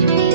Bye.